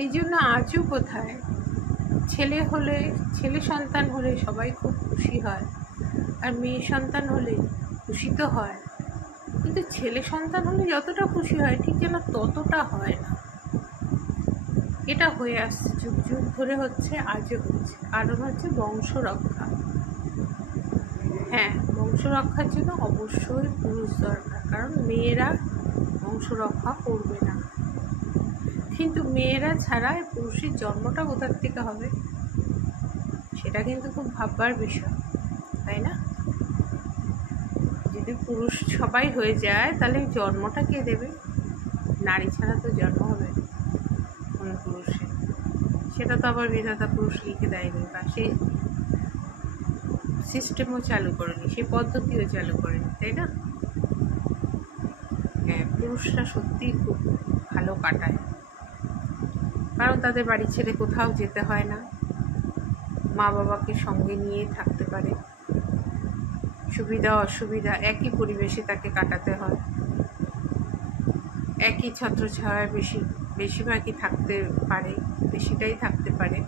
এই জন্য আজও কোথায় ছেলে সন্তান হলে সবাই খুব খুশি হয়, আর মেয়ে সন্তান হলে খুশি তো হয়, কিন্তু ছেলে সন্তান হলে যতটা খুশি হয় ঠিক যেন ততটা হয় না। এটা হয়ে আসছে, যুগ যুগ ধরে হচ্ছে, আজও হচ্ছে। কারণ হচ্ছে বংশ রক্ষা। হ্যাঁ, বংশ রক্ষার জন্য অবশ্যই পুরুষ দরকার, কারণ মেয়েরা বংশ রক্ষা করবে না। কিন্তু মেয়েরা ছাড়া পুরুষের জন্মটা কোথার থেকে হবে, সেটা কিন্তু খুব ভাববার বিষয়, তাই না? যদি পুরুষ সবাই হয়ে যায় তাহলে জন্মটা কে দেবে? নারী ছাড়া তো জন্ম হবে কোনো পুরুষের, সেটা তো আবার বিধাতা পুরুষ লিখে দেয়নি, বা সেই সিস্টেমও চালু করেনি, সেই পদ্ধতিও চালু করেনি, তাই না? হ্যাঁ, পুরুষরা সত্যিই খুব ভালো কাটায়, কারণ তাদের বাড়ি ছেড়ে কোথাও যেতে হয় না, মা বাবাকে সঙ্গে নিয়ে থাকতে পারে, সুবিধা অসুবিধা একই পরিবেশে তাকে কাটাতে হয়, একই ছত্রছায়ায় বেশিরভাগই থাকতে পারে, বেশিটাই থাকতে পারে।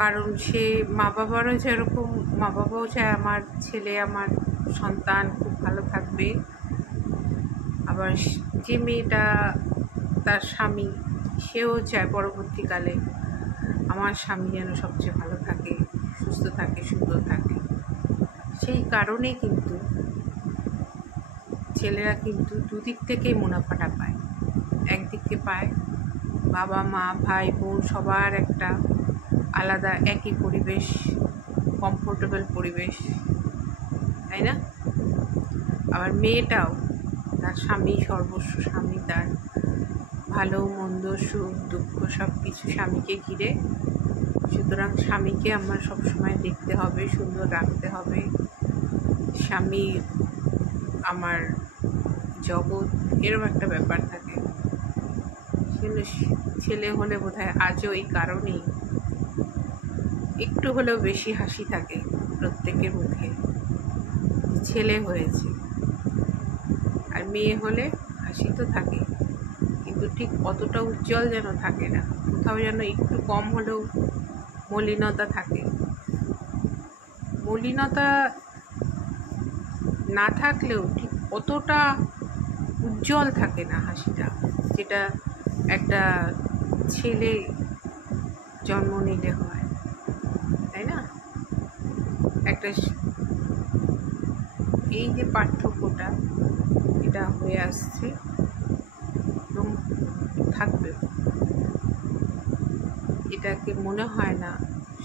কারণ সে মা বাবারও যেরকম, মা বাবাও চায় আমার ছেলে, আমার সন্তান খুব ভালো থাকবে, আবার যে মেয়েটা তার স্বামী, সেও চায় পরবর্তীকালে আমার স্বামী যেন সবচেয়ে ভালো থাকে, সুস্থ থাকে, সুন্দর থাকে। সেই কারণে কিন্তু ছেলেরা কিন্তু দুদিক থেকেই মুনাফাটা পায়। একদিকে পায় বাবা মা ভাই বোন সবার একটা আলাদা একই পরিবেশ, কমফোর্টেবল পরিবেশ, তাই না? আবার মেয়েটাও তার স্বামী সর্বস্ব, স্বামী তার ভালো মন্দ সুখ দুঃখ সব কিছু স্বামীকে ঘিরে, সুতরাং স্বামীকে আমার সবসময় দেখতে হবে, সুন্দর রাখতে হবে, স্বামী আমার জগৎ, এরকম একটা ব্যাপার থাকে। ছেলে হলে বোধহয় আজও এই কারণেই একটু হলেও বেশি হাসি থাকে প্রত্যেকের মুখে, ছেলে হয়েছে। আর মেয়ে হলে হাসি তো থাকে, কিন্তু ঠিক অতটা উজ্জ্বল যেন থাকে না, কোথাও যেন একটু কম হলেও মলিনতা থাকে। মলিনতা না থাকলেও ঠিক অতটা উজ্জ্বল থাকে না হাসিটা, যেটা একটা ছেলে জন্ম নিলে হয়, তাই না? একটা এই যে পার্থক্যটা, এটা হয়ে আসছে এবং থাকবে, এটাকে মনে হয় না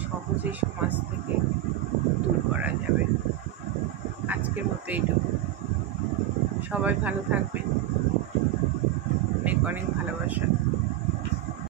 সহজে সমাজ থেকে দূর করা যাবে। আজকের মতো এইটুকু। সবাই ভালো থাকবেন, অনেক অনেক ভালোবাসা।